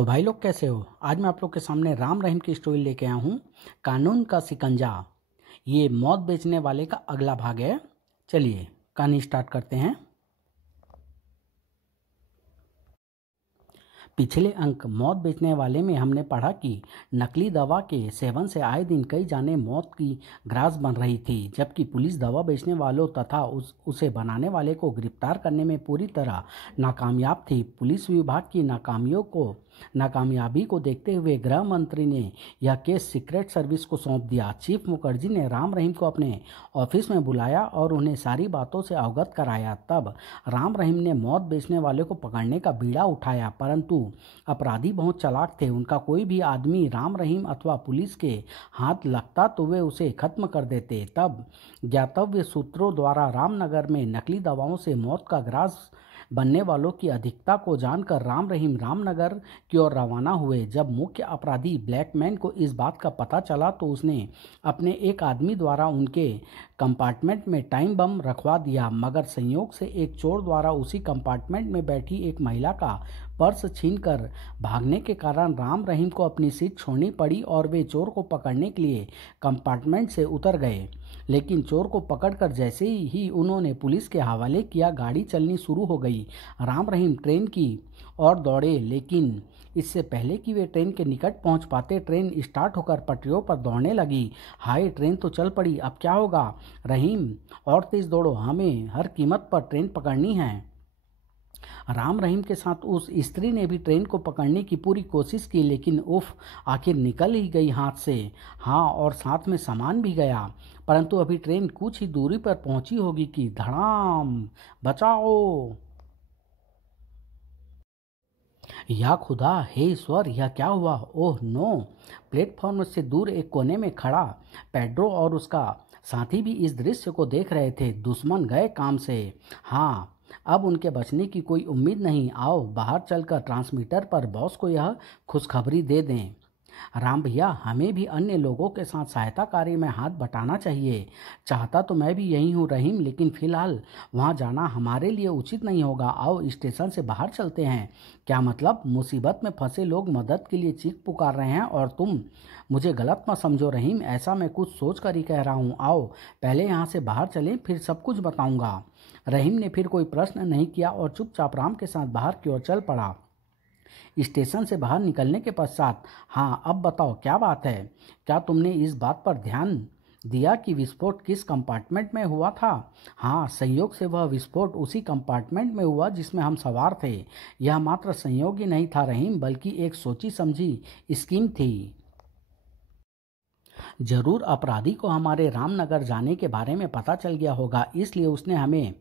तो भाई लोग कैसे हो। आज मैं आप लोग के सामने राम रहीम की स्टोरी लेके आया हूँ। कानून का शिकंजा, ये मौत बेचने वाले का अगला भाग है। चलिए कहानी स्टार्ट करते हैं। पिछले अंक मौत बेचने वाले में हमने पढ़ा कि नकली दवा के सेवन से आए दिन कई जाने मौत की ग्रास बन रही थी, जबकि पुलिस दवा बेचने वालों तथा उसे बनाने वाले को गिरफ्तार करने में पूरी तरह नाकामयाब थी। पुलिस विभाग की नाकामयाबी को देखते हुए गृह मंत्री ने यह केस सीक्रेट सर्विस को सौंप दिया। चीफ मुखर्जी ने राम रहीम को अपने ऑफिस में बुलाया और उन्हें सारी बातों से अवगत कराया। तब राम रहीम ने मौत बेचने वाले को पकड़ने का बीड़ा उठाया, परंतु अपराधी बहुत चालाक थे। उनका कोई भी आदमी राम रहीम अथवा पुलिस के हाथ लगता तो वे उसे खत्म कर देते। तब ज्ञातव्य सूत्रों द्वारा रामनगर में नकली दवाओं से मौत का ग्रास बनने वालों की अधिकता को जानकर राम रहीम रामनगर की ओर रवाना हुए। जब मुख्य अपराधी ब्लैकमैन को इस बात का पता चला तो उसने अपने एक आदमी द्वारा उनके कंपार्टमेंट में टाइम बम रखवा दिया, मगर संयोग से एक चोर द्वारा उसी कंपार्टमेंट में बैठी एक महिला का पर्स छीनकर भागने के कारण राम रहीम को अपनी सीट छोड़नी पड़ी और वे चोर को पकड़ने के लिए कंपार्टमेंट से उतर गए। लेकिन चोर को पकड़कर जैसे ही उन्होंने पुलिस के हवाले किया, गाड़ी चलनी शुरू हो गई। राम रहीम ट्रेन की ओर दौड़े, लेकिन इससे पहले कि वे ट्रेन के निकट पहुंच पाते, ट्रेन स्टार्ट होकर पटरियों पर दौड़ने लगी। हाय, ट्रेन तो चल पड़ी, अब क्या होगा? रहीम, और तेज दौड़ो, हमें हर कीमत पर ट्रेन पकड़नी है। राम रहीम के साथ उस स्त्री ने भी ट्रेन को पकड़ने की पूरी कोशिश की, लेकिन उफ, आखिर निकल ही गई हाथ से। हाँ, और साथ में सामान भी गया। परंतु अभी ट्रेन कुछ ही दूरी पर पहुंची होगी कि धड़ाम, बचाओ! या खुदा, हे ईश्वर, यह क्या हुआ? Oh no! प्लेटफॉर्म से दूर एक कोने में खड़ा पेड्रो और उसका साथी भी इस दृश्य को देख रहे थे। दुश्मन गए काम से। हाँ, अब उनके बचने की कोई उम्मीद नहीं। आओ बाहर चलकर ट्रांसमीटर पर बॉस को यह खुशखबरी दे दें। राम भैया, हमें भी अन्य लोगों के साथ सहायता कार्य में हाथ बटाना चाहिए। चाहता तो मैं भी यही हूँ रहीम, लेकिन फिलहाल वहाँ जाना हमारे लिए उचित नहीं होगा। आओ स्टेशन से बाहर चलते हैं। क्या मतलब? मुसीबत में फंसे लोग मदद के लिए चीख पुकार रहे हैं और तुम मुझे गलत मत समझो रहीम, ऐसा मैं कुछ सोच कर ही कह रहा हूँ। आओ पहले यहाँ से बाहर चलें, फिर सब कुछ बताऊँगा। रहीम ने फिर कोई प्रश्न नहीं किया और चुपचाप राम के साथ बाहर की ओर चल पड़ा। स्टेशन से बाहर निकलने के पश्चात, हाँ अब बताओ क्या बात है? क्या तुमने इस बात पर ध्यान दिया कि विस्फोट किस कंपार्टमेंट में हुआ था? हाँ, संयोग से वह विस्फोट उसी कंपार्टमेंट में हुआ जिसमें हम सवार थे। यह मात्र संयोग ही नहीं था रहीम, बल्कि एक सोची समझी स्कीम थी। जरूर अपराधी को हमारे रामनगर जाने के बारे में पता चल गया होगा, इसलिए उसने हमें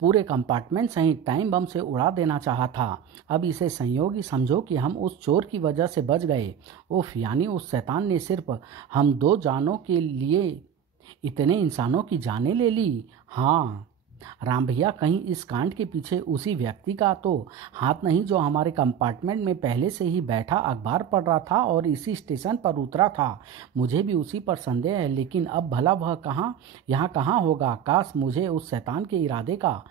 पूरे कंपार्टमेंट सहित टाइम बम से उड़ा देना चाहा था। अब इसे संयोग ही समझो कि हम उस चोर की वजह से बच गए। उफ, यानी उस शैतान ने सिर्फ हम दो जानों के लिए इतने इंसानों की जानें ले ली। हाँ राम भैया, कहीं इस कांड के पीछे उसी व्यक्ति का तो हाथ नहीं जो हमारे कंपार्टमेंट में पहले से ही बैठा अखबार पढ़ रहा था और इसी स्टेशन पर उतरा था? मुझे भी उसी पर संदेह है, लेकिन अब भला वह यहाँ कहाँ होगा? काश मुझे उस शैतान के इरादे का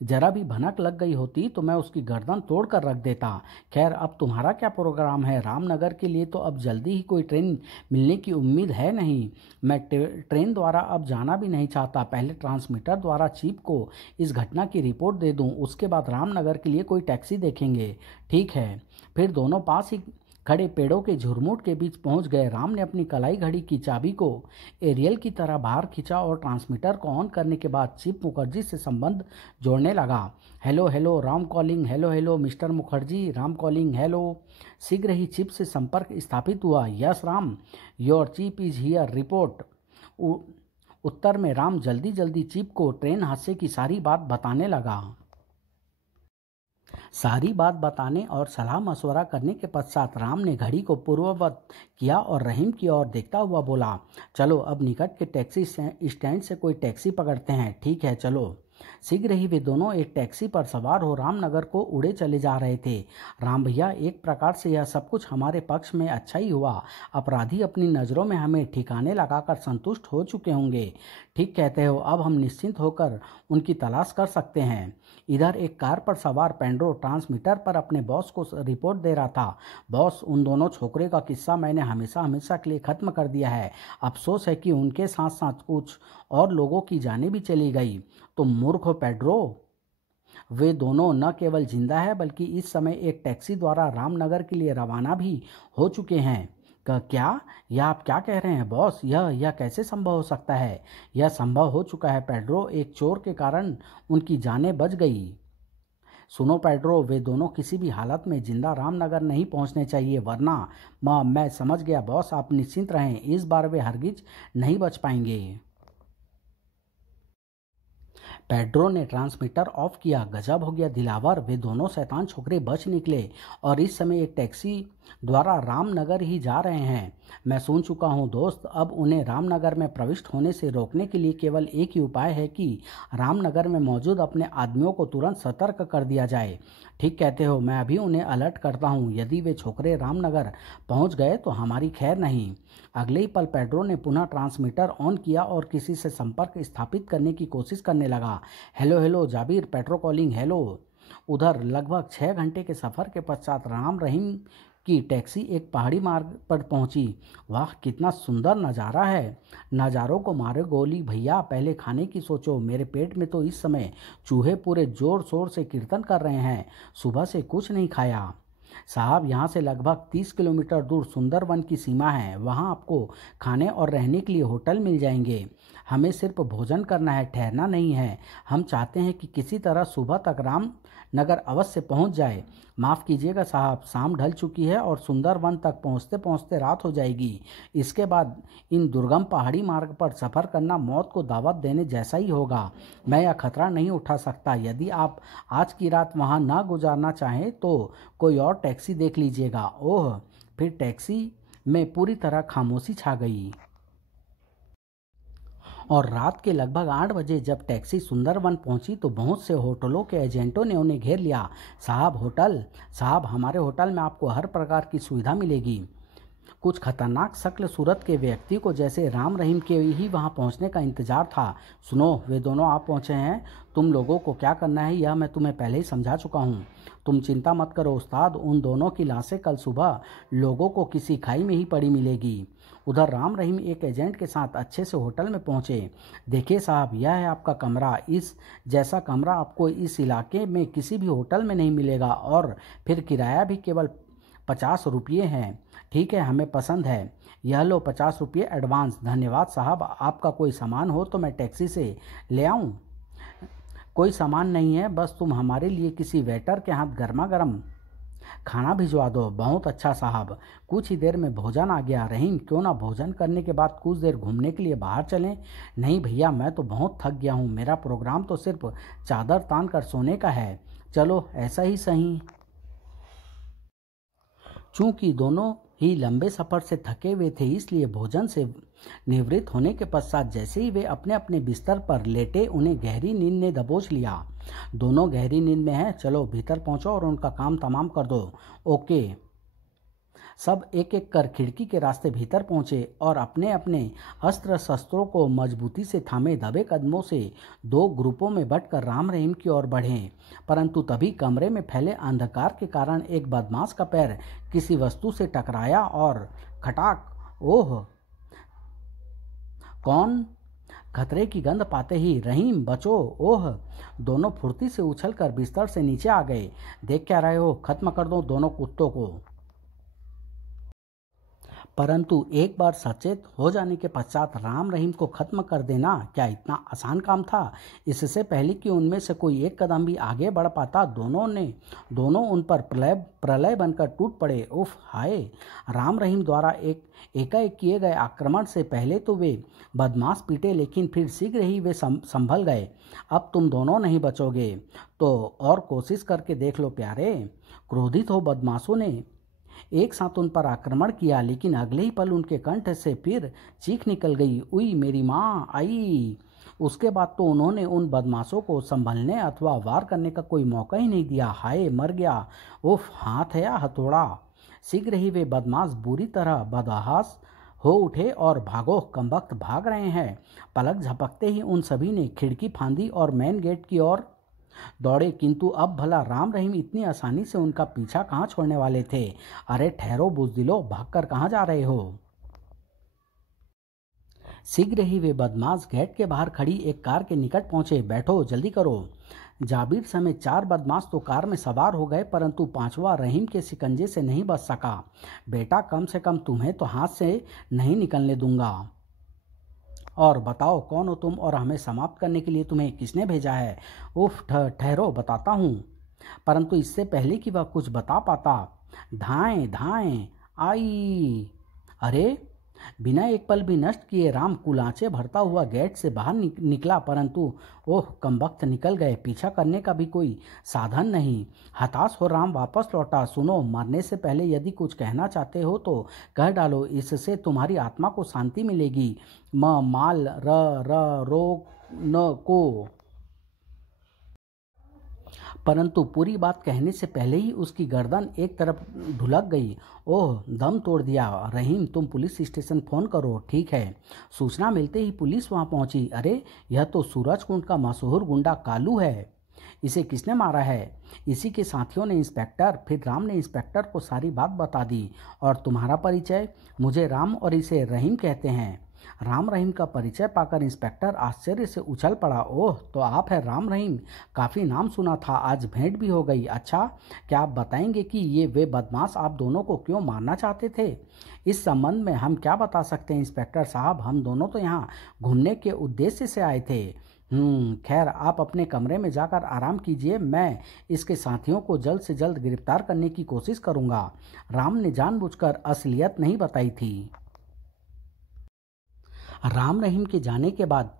जरा भी भनक लग गई होती तो मैं उसकी गर्दन तोड़ कर रख देता। खैर, अब तुम्हारा क्या प्रोग्राम है? रामनगर के लिए तो अब जल्दी ही कोई ट्रेन मिलने की उम्मीद है नहीं। मैं ट्रेन द्वारा अब जाना भी नहीं चाहता। पहले ट्रांसमीटर द्वारा चीफ को इस घटना की रिपोर्ट दे दूं, उसके बाद रामनगर के लिए कोई टैक्सी देखेंगे। ठीक है। फिर दोनों पास ही खड़े पेड़ों के झुरमुट के बीच पहुंच गए। राम ने अपनी कलाई घड़ी की चाबी को एरियल की तरह बाहर खींचा और ट्रांसमीटर को ऑन करने के बाद चीफ मुखर्जी से संबंध जोड़ने लगा। Hello hello, Ram calling. Hello hello mister Mukherjee, Ram calling. Hello. शीघ्र ही चीफ से संपर्क स्थापित हुआ। Yes Ram, your chief is here, report. उत्तर में राम जल्दी जल्दी चीफ को ट्रेन हादसे की सारी बात बताने लगा। सारी बात बताने और सलाह मशवरा करने के पश्चात राम ने घड़ी को पूर्ववत किया और रहीम की ओर देखता हुआ बोला, चलो अब निकट के टैक्सी स्टैंड से कोई टैक्सी पकड़ते हैं। ठीक है, चलो। शीघ्र ही वे दोनों एक टैक्सी पर सवार हो रामनगर को उड़े चले जा रहे थे। राम भैया, एक प्रकार से यह सब कुछ हमारे पक्ष में अच्छा ही हुआ। अपराधी अपनी नज़रों में हमें ठिकाने लगाकर संतुष्ट हो चुके होंगे। ठीक कहते हो, अब हम निश्चिंत होकर उनकी तलाश कर सकते हैं। इधर एक कार पर सवार पेड्रो ट्रांसमीटर पर अपने बॉस को रिपोर्ट दे रहा था। बॉस, उन दोनों छोकरे का किस्सा मैंने हमेशा हमेशा के लिए ख़त्म कर दिया है। अफसोस है कि उनके साथ साथ कुछ और लोगों की जानें भी चली गई। तुम मूर्ख हो पेड्रो। वे दोनों न केवल जिंदा है बल्कि इस समय एक टैक्सी द्वारा रामनगर के लिए रवाना भी हो चुके हैं। क्या? यह आप क्या कह रहे हैं बॉस? यह कैसे संभव हो सकता है? यह संभव हो चुका है पेड्रो। एक चोर के कारण उनकी जानें बच गई। सुनो पेड्रो, वे दोनों किसी भी हालत में जिंदा रामनगर नहीं पहुंचने चाहिए, वरना मैं समझ गया बॉस, आप निश्चिंत रहें, इस बार वे हरगिज नहीं बच पाएंगे। पेड्रो ने ट्रांसमीटर ऑफ किया। गजब हो गया दिलावर, वे दोनों शैतान छोकरे बच निकले और इस समय एक टैक्सी द्वारा रामनगर ही जा रहे हैं। मैं सुन चुका हूँ दोस्त, अब उन्हें रामनगर में प्रविष्ट होने से रोकने के लिए केवल एक ही उपाय है कि रामनगर में मौजूद अपने आदमियों को तुरंत सतर्क कर दिया जाए। ठीक कहते हो, मैं अभी उन्हें अलर्ट करता हूँ। यदि वे छोकरे रामनगर पहुँच गए तो हमारी खैर नहीं। अगले ही पल पेड्रो ने पुनः ट्रांसमीटर ऑन किया और किसी से संपर्क स्थापित करने की कोशिश करने लगा। Hello hello Jabir, petro calling, hello. उधर लगभग 6 घंटे के सफ़र के पश्चात राम रहीम की टैक्सी एक पहाड़ी मार्ग पर पहुंची। वाह, कितना सुंदर नज़ारा है। नज़ारों को मारे गोली भैया, पहले खाने की सोचो। मेरे पेट में तो इस समय चूहे पूरे ज़ोर शोर से कीर्तन कर रहे हैं। सुबह से कुछ नहीं खाया साहब। यहाँ से लगभग 30 किलोमीटर दूर सुंदरवन की सीमा है। वहाँ आपको खाने और रहने के लिए होटल मिल जाएंगे। हमें सिर्फ भोजन करना है, ठहरना नहीं है। हम चाहते हैं कि किसी तरह सुबह तक रामनगर अवश्य पहुँच जाए। माफ़ कीजिएगा साहब, शाम ढल चुकी है और सुंदरवन तक पहुँचते पहुँचते रात हो जाएगी। इसके बाद इन दुर्गम पहाड़ी मार्ग पर सफ़र करना मौत को दावत देने जैसा ही होगा। मैं यह खतरा नहीं उठा सकता। यदि आप आज की रात वहाँ ना गुजारना चाहें तो कोई और टैक्सी देख लीजिएगा। ओह, फिर टैक्सी में पूरी तरह खामोशी छा गई और रात के लगभग 8 बजे जब टैक्सी सुंदरवन पहुंची तो बहुत से होटलों के एजेंटों ने उन्हें घेर लिया। साहब होटल, साहब हमारे होटल में आपको हर प्रकार की सुविधा मिलेगी। कुछ खतरनाक शक्ल सूरत के व्यक्ति को जैसे राम रहीम के ही वहां पहुंचने का इंतजार था। सुनो, वे दोनों आप पहुंचे हैं। तुम लोगों को क्या करना है यह मैं तुम्हें पहले ही समझा चुका हूं। तुम चिंता मत करो उस्ताद, उन दोनों की लाशें कल सुबह लोगों को किसी खाई में ही पड़ी मिलेगी। उधर राम रहीम एक एजेंट के साथ अच्छे से होटल में पहुंचे। देखिए साहब, यह है आपका कमरा। इस जैसा कमरा आपको इस इलाके में किसी भी होटल में नहीं मिलेगा और फिर किराया भी केवल 50 रुपये हैं। ठीक है, हमें पसंद है। यह लो 50 रुपये एडवांस। धन्यवाद साहब। आपका कोई सामान हो तो मैं टैक्सी से ले आऊं? कोई सामान नहीं है, बस तुम हमारे लिए किसी वेटर के हाथ गर्मा गर्म खाना भिजवा दो। बहुत अच्छा साहब, कुछ ही देर में भोजन आ गया। रहीम, क्यों ना भोजन करने के बाद कुछ देर घूमने के लिए बाहर चलें? नहीं भैया, मैं तो बहुत थक गया हूँ। मेरा प्रोग्राम तो सिर्फ चादर तान कर सोने का है। चलो ऐसा ही सही। चूंकि दोनों ही लंबे सफ़र से थके हुए थे, इसलिए भोजन से निवृत्त होने के पश्चात जैसे ही वे अपने अपने बिस्तर पर लेटे, उन्हें गहरी नींद ने दबोच लिया। दोनों गहरी नींद में हैं। चलो भीतर पहुंचो और उनका काम तमाम कर दो। ओके। सब एक एक कर खिड़की के रास्ते भीतर पहुंचे और अपने अपने अस्त्र शस्त्रों को मजबूती से थामे दबे कदमों से 2 ग्रुपों में बंटकर राम रहीम की ओर बढ़े। परंतु तभी कमरे में फैले अंधकार के कारण एक बदमाश का पैर किसी वस्तु से टकराया और खटाक। ओह, कौन? खतरे की गंध पाते ही रहीम, बचो। ओह, दोनों फुर्ती से उछलकर बिस्तर से नीचे आ गए। देख क्या रहे हो? खत्म कर दो दोनों कुत्तों को। परंतु एक बार सचेत हो जाने के पश्चात राम रहीम को खत्म कर देना क्या इतना आसान काम था? इससे पहले कि उनमें से कोई एक कदम भी आगे बढ़ पाता, दोनों उन पर प्रलय बनकर टूट पड़े। उफ, हाय! राम रहीम द्वारा एकाएक किए गए आक्रमण से पहले तो वे बदमाश पीटे, लेकिन फिर शीघ्र ही वे संभल गए। अब तुम दोनों नहीं बचोगे तो और कोशिश करके देख लो प्यारे। क्रोधित हो बदमाशों ने एक साथ उन पर आक्रमण किया, लेकिन अगले ही पल उनके कंठ से फिर चीख निकल गई। उई मेरी माँ आई! उसके बाद तो उन्होंने उन बदमाशों को संभलने अथवा वार करने का कोई मौका ही नहीं दिया। हाय मर गया। उफ, हाथ है या हथौड़ा। शीघ्र ही वे बदमाश बुरी तरह बदहवास हो उठे और भागो कमबख्त भाग रहे हैं। पलक झपकते ही उन सभी ने खिड़की फांदी और मेन गेट की ओर दौड़े, किंतु अब भला राम रहीम इतनी आसानी से उनका पीछा कहाँ छोड़ने वाले थे। अरे ठहरो बुजदिलो, भागकर कहाँ जा रहे हो। शीघ्र ही वे बदमाश गेट के बाहर खड़ी एक कार के निकट पहुंचे। बैठो, जल्दी करो। जाबिर समेत 4 बदमाश तो कार में सवार हो गए, परंतु 5वां रहीम के शिकंजे से नहीं बच सका। बेटा, कम से कम तुम्हें तो हाथ से नहीं निकलने दूंगा। और बताओ कौन हो तुम और हमें समाप्त करने के लिए तुम्हें किसने भेजा है। उफ, ठहरो बताता हूँ। परंतु इससे पहले कि वह कुछ बता पाता, धाएं धाएं आई। अरे, बिना एक पल भी नष्ट किए राम कुलाचे भरता हुआ गेट से बाहर निकला, परंतु ओह कमबख्त निकल गए। पीछा करने का भी कोई साधन नहीं। हताश हो राम वापस लौटा। सुनो, मरने से पहले यदि कुछ कहना चाहते हो तो कह डालो, इससे तुम्हारी आत्मा को शांति मिलेगी। माल रो न को। परंतु पूरी बात कहने से पहले ही उसकी गर्दन एक तरफ ढुलक गई। ओह, दम तोड़ दिया। रहीम, तुम पुलिस स्टेशन फ़ोन करो। ठीक है। सूचना मिलते ही पुलिस वहां पहुंची। अरे, यह तो सूरजकुंड का मशहूर गुंडा कालू है। इसे किसने मारा है। इसी के साथियों ने इंस्पेक्टर। फिर राम ने इंस्पेक्टर को सारी बात बता दी। और तुम्हारा परिचय। मुझे राम और इसे रहीम कहते हैं। राम रहीम का परिचय पाकर इंस्पेक्टर आश्चर्य से उछल पड़ा। ओह, तो आप हैं राम रहीम। काफ़ी नाम सुना था, आज भेंट भी हो गई। अच्छा, क्या आप बताएंगे कि ये वे बदमाश आप दोनों को क्यों मारना चाहते थे। इस संबंध में हम क्या बता सकते हैं इंस्पेक्टर साहब। हम दोनों तो यहाँ घूमने के उद्देश्य से आए थे। खैर, आप अपने कमरे में जाकर आराम कीजिए। मैं इसके साथियों को जल्द से जल्द गिरफ्तार करने की कोशिश करूँगा। राम ने जानबूझकर असलियत नहीं बताई थी। राम रहीम के जाने के बाद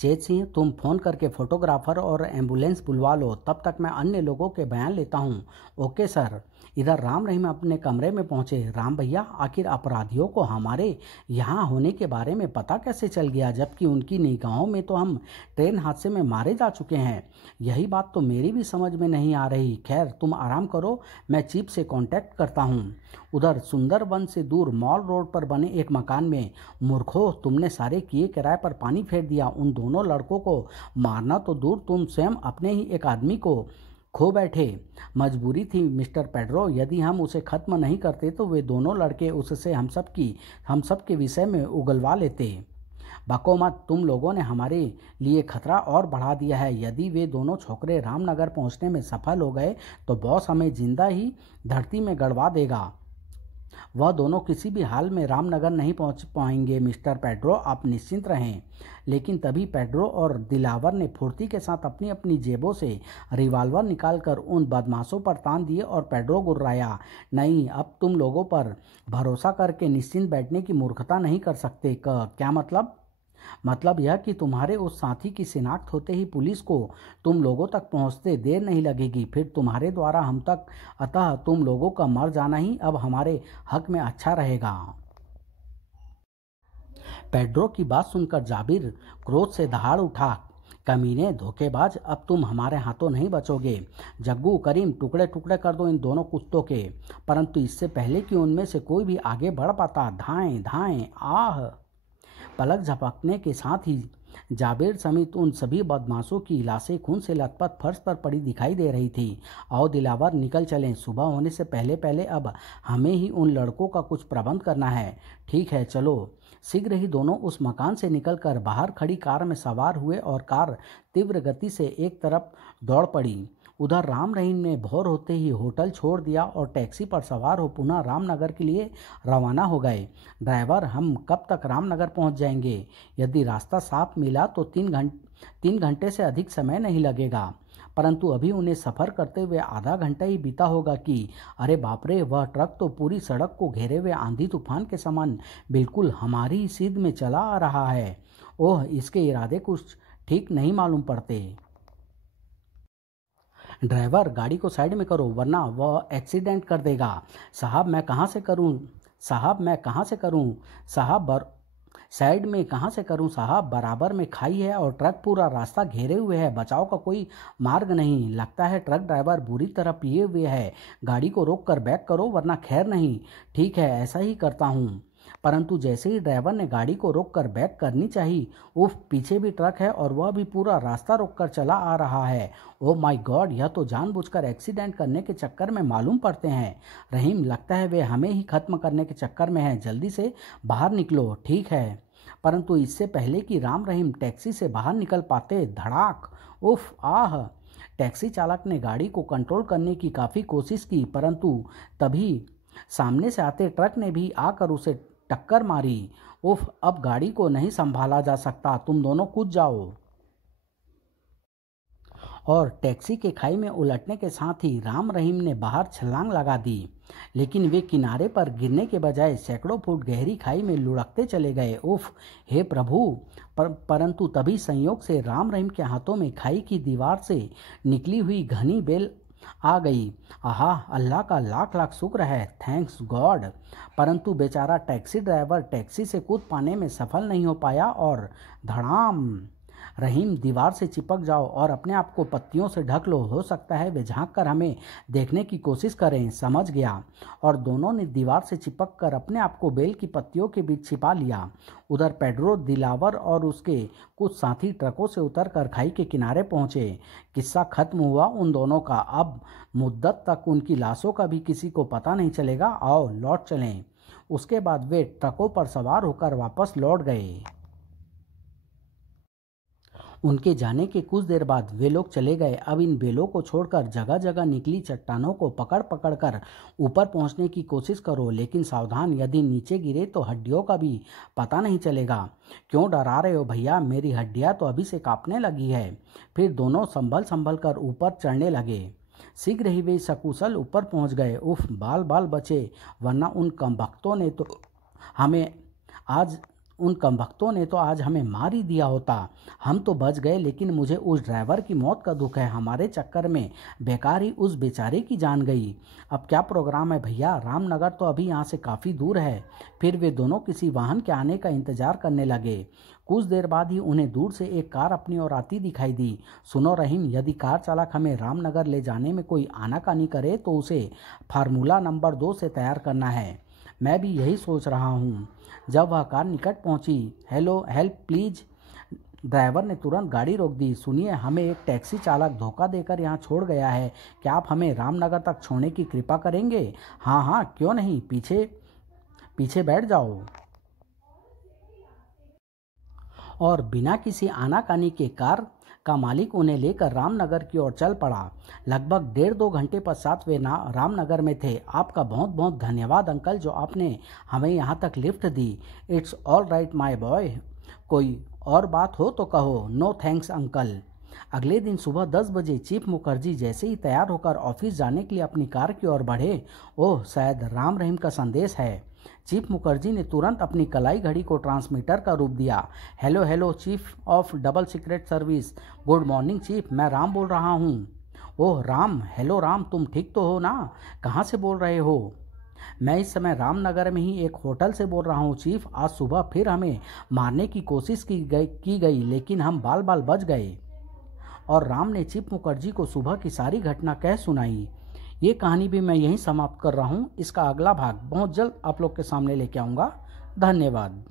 चेत सिंह, तुम फ़ोन करके फोटोग्राफर और एम्बुलेंस बुलवा लो। तब तक मैं अन्य लोगों के बयान लेता हूँ। Okay sir. इधर राम रहीम अपने कमरे में पहुंचे। राम भैया, आखिर अपराधियों को हमारे यहाँ होने के बारे में पता कैसे चल गया, जबकि उनकी निगाहों में तो हम ट्रेन हादसे में मारे जा चुके हैं। यही बात तो मेरी भी समझ में नहीं आ रही। खैर, तुम आराम करो, मैं चीफ से कांटेक्ट करता हूँ। उधर सुंदरवन से दूर मॉल रोड पर बने एक मकान में। मूर्खों, तुमने सारे किए किराए पर पानी फेर दिया। उन दोनों लड़कों को मारना तो दूर, तुम स्वयं अपने ही एक आदमी को खो बैठे। मजबूरी थी मिस्टर पेड्रो। यदि हम उसे खत्म नहीं करते तो वे दोनों लड़के उससे हम सब के विषय में उगलवा लेते। बको मत, तुम लोगों ने हमारे लिए खतरा और बढ़ा दिया है। यदि वे दोनों छोकरे रामनगर पहुंचने में सफल हो गए तो बॉस हमें जिंदा ही धरती में गड़वा देगा। वह दोनों किसी भी हाल में रामनगर नहीं पहुंच पाएंगे मिस्टर पेड्रो, आप निश्चिंत रहें। लेकिन तभी पेड्रो और दिलावर ने फुर्ती के साथ अपनी अपनी जेबों से रिवाल्वर निकालकर उन बदमाशों पर तान दिए और पेड्रो गुर्राया, नहीं, अब तुम लोगों पर भरोसा करके निश्चिंत बैठने की मूर्खता नहीं कर सकते। क्या मतलब यह कि तुम्हारे उस साथी की शिनाख्त होते ही पुलिस को तुम लोगों तक पहुंचते देर नहीं लगेगी, फिर तुम्हारे द्वारा हम तक। अतः तुम लोगों का मर जाना ही अब हमारे हक में अच्छा रहेगा। पेड्रो की बात सुनकर जाबिर क्रोध से दहाड़ उठा। कमीने, धोखेबाज, अब तुम हमारे हाथों नहीं बचोगे। जग्गू, करीम, टुकड़े टुकड़े कर दो इन दोनों कुत्तों के। परंतु इससे पहले कि उनमें से कोई भी आगे बढ़ पाता, धाएं धाएं आह। पलक झपकने के साथ ही जाबिर समेत उन सभी बदमाशों की लाशें खून से लथपथ फर्श पर पड़ी दिखाई दे रही थी। आओ दिलावर, निकल चलें। सुबह होने से पहले पहले अब हमें ही उन लड़कों का कुछ प्रबंध करना है। ठीक है, चलो। शीघ्र ही दोनों उस मकान से निकलकर बाहर खड़ी कार में सवार हुए और कार तीव्र गति से एक तरफ दौड़ पड़ी। उधर राम रहीम ने भोर होते ही होटल छोड़ दिया और टैक्सी पर सवार हो पुनः रामनगर के लिए रवाना हो गए। ड्राइवर, हम कब तक रामनगर पहुंच जाएंगे। यदि रास्ता साफ मिला तो 3 घंटे से अधिक समय नहीं लगेगा, परंतु अभी उन्हें सफ़र करते हुए आधा घंटा ही बीता होगा कि अरे बाप रे, वह ट्रक तो पूरी सड़क को घेरे हुए आंधी तूफान के समान बिल्कुल हमारी ही सीध में चला आ रहा है। ओह, इसके इरादे कुछ ठीक नहीं मालूम पड़ते। ड्राइवर, गाड़ी को साइड में करो वरना वह एक्सीडेंट कर देगा। साहब, मैं कहाँ से करूँ। साइड में कहाँ से करूं साहब, बराबर में खाई है और ट्रक पूरा रास्ता घेरे हुए है, बचाव का कोई मार्ग नहीं। लगता है ट्रक ड्राइवर बुरी तरह पिए हुए है, गाड़ी को रोक कर बैक करो वरना खैर नहीं। ठीक है, ऐसा ही करता हूँ। परंतु जैसे ही ड्राइवर ने गाड़ी को रोककर बैक करनी चाहिए, उफ, पीछे भी ट्रक है और वह भी पूरा रास्ता रोककर चला आ रहा है। ओह माय गॉड, यह तो जानबूझकर एक्सीडेंट करने के चक्कर में मालूम पड़ते हैं। रहीम, लगता है वे हमें ही खत्म करने के चक्कर में हैं, जल्दी से बाहर निकलो। ठीक है, परंतु इससे पहले कि राम रहीम टैक्सी से बाहर निकल पाते, धड़ाक, उफ, आह। टैक्सी चालक ने गाड़ी को कंट्रोल करने की काफ़ी कोशिश की, परंतु तभी सामने से आते ट्रक ने भी आकर उसे टक्कर मारी। उफ, अब गाड़ी को नहीं संभाला जा सकता, तुम दोनों कूद जाओ। और टैक्सी के खाई में उलटने के साथ ही राम रहीम ने बाहर छलांग लगा दी, लेकिन वे किनारे पर गिरने के बजाय सैकड़ों फुट गहरी खाई में लुढ़कते चले गए। उफ, हे प्रभु। परंतु तभी संयोग से राम रहीम के हाथों में खाई की दीवार से निकली हुई घनी बेल आ गई। आहा, अल्लाह का लाख लाख शुक्र है, थैंक्स गॉड। परंतु बेचारा टैक्सी ड्राइवर टैक्सी से कूद पाने में सफल नहीं हो पाया और धड़ाम। रहीम, दीवार से चिपक जाओ और अपने आप को पत्तियों से ढक लो, हो सकता है वे झांक कर हमें देखने की कोशिश करें। समझ गया। और दोनों ने दीवार से चिपक कर अपने आप को बेल की पत्तियों के बीच छिपा लिया। उधर पेड्रो, दिलावर और उसके कुछ साथी ट्रकों से उतरकर खाई के किनारे पहुंचे। किस्सा खत्म हुआ उन दोनों का। अब मुद्दत तक उनकी लाशों का भी किसी को पता नहीं चलेगा। आओ लौट चलें। उसके बाद वे ट्रकों पर सवार होकर वापस लौट गए। उनके जाने के कुछ देर बाद वे लोग चले गए। अब इन बेलों को छोड़कर जगह जगह निकली चट्टानों को पकड़ पकड़ कर ऊपर पहुंचने की कोशिश करो, लेकिन सावधान, यदि नीचे गिरे तो हड्डियों का भी पता नहीं चलेगा। क्यों डरा रहे हो भैया, मेरी हड्डियां तो अभी से कांपने लगी है। फिर दोनों संभल संभल कर ऊपर चढ़ने लगे। शीघ्र ही वे सकुशल ऊपर पहुंच गए। उफ, बाल बाल बचे, वरना उन कमबख्तों ने तो आज हमें मार ही दिया होता। हम तो बच गए, लेकिन मुझे उस ड्राइवर की मौत का दुख है। हमारे चक्कर में बेकार ही उस बेचारे की जान गई। अब क्या प्रोग्राम है भैया, रामनगर तो अभी यहाँ से काफ़ी दूर है। फिर वे दोनों किसी वाहन के आने का इंतजार करने लगे। कुछ देर बाद ही उन्हें दूर से एक कार अपनी ओर आती दिखाई दी। सुनो रहीम, यदि कार चालक हमें रामनगर ले जाने में कोई आनाकानी करे तो उसे फार्मूला नंबर 2 से तैयार करना है। मैं भी यही सोच रहा हूँ। जब वह कार निकट पहुंची, हेलो, हेल्प प्लीज। ड्राइवर ने तुरंत गाड़ी रोक दी। सुनिए, हमें एक टैक्सी चालक धोखा देकर यहाँ छोड़ गया है। क्या आप हमें रामनगर तक छोड़ने की कृपा करेंगे? हाँ हाँ, क्यों नहीं, पीछे पीछे बैठ जाओ। और बिना किसी आनाकानी के कार का मालिक उन्हें लेकर रामनगर की ओर चल पड़ा। लगभग 1.5-2 घंटे पश्चात वे रामनगर में थे। आपका बहुत बहुत धन्यवाद अंकल, जो आपने हमें यहाँ तक लिफ्ट दी। It's all right my boy. कोई और बात हो तो कहो। No thanks uncle. अगले दिन सुबह 10 बजे चीफ मुखर्जी जैसे ही तैयार होकर ऑफिस जाने के लिए अपनी कार की ओर बढ़े, ओह, शायद राम रहीम का संदेश है। चीफ मुखर्जी ने तुरंत अपनी कलाई घड़ी को ट्रांसमीटर का रूप दिया। Hello hello, chief of double secret service. Good morning chief, मैं राम बोल रहा हूँ। ओह राम, हेलो राम, तुम ठीक तो हो ना? कहाँ से बोल रहे हो? मैं इस समय रामनगर में ही एक होटल से बोल रहा हूँ चीफ। आज सुबह फिर हमें मारने की कोशिश की गई, लेकिन हम बाल बाल बच गए। और राम ने चीफ मुखर्जी को सुबह की सारी घटना कह सुनाई। ये कहानी भी मैं यहीं समाप्त कर रहा हूँ। इसका अगला भाग बहुत जल्द आप लोग के सामने लेके आऊँगा। धन्यवाद।